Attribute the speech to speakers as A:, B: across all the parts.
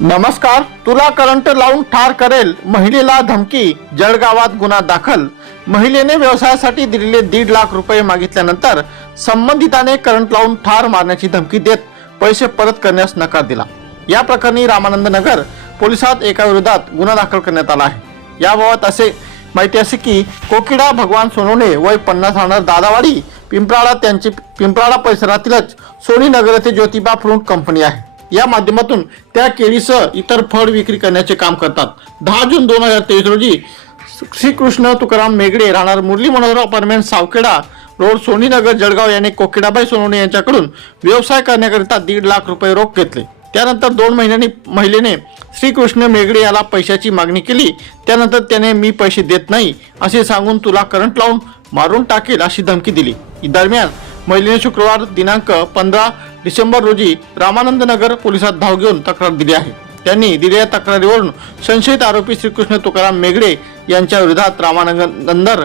A: नमस्कार तुला करंट लावून ठार करेल महिलेला धमकी जळगावात गुन्हा दाखल. महिलेने व्यवसायासाठी दिलेले दीड लाख रुपये मागितल्यानंतर संबंधिताने करंट लावून ठार मारण्याची धमकी देत पैसे परत करण्यास नकार दिला. या प्रकरणी रामानंद नगर पोलिसात एका विरोधात गुन्हा दाखल करण्यात आला आहे. याबाबत असे माहिती असे की कोकिडा भगवान सोनवणे वय पन्नास राहणार दादावाडी पिंपराळा त्यांची पिंपराळा परिसरातीलच सोनी नगर येथे ज्योतिबा फ्रूट कंपनी आहे. या माध्यमातून त्या केळीसह इतर फळ विक्री करण्याचे काम करतात. दहा जून दोन हजार तेवीस रोजी श्रीकृष्ण तुकाराम मेगडे राहणार मुरली मनोहर अपार्टमेंट सावखेडा रोड सोनीनगर जळगाव याने कोकिडाबाई सोनवणे यांच्याकडून व्यवसाय करण्याकरिता दीड लाख रुपये रोख घेतले. त्यानंतर दोन महिन्यांनी महिलेने श्रीकृष्ण मेगडे याला पैशाची मागणी केली. त्यानंतर त्याने मी पैसे देत नाही असे सांगून तुला करंट लावून मारून टाकेल अशी धमकी दिली. दरम्यान महिलेने शुक्रवार दिनांक पंधरा डिसेंबर रोजी रामानंद नगर पोलिसात धाव घेऊन तक्रार दिली आहे. त्यांनी दिलेल्या तक्रारीवरून संशयित आरोपी श्रीकृष्ण तुकाराम मेगडे यांच्या विरोधात रामानंदर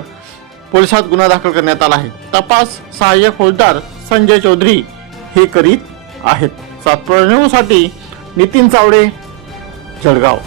A: पोलिसात गुन्हा दाखल करण्यात आला आहे. तपास सहाय्यक फौजदार संजय चौधरी हे करीत आहेत. सातपुरा न्यूजसाठी नितीन चावडे जळगाव.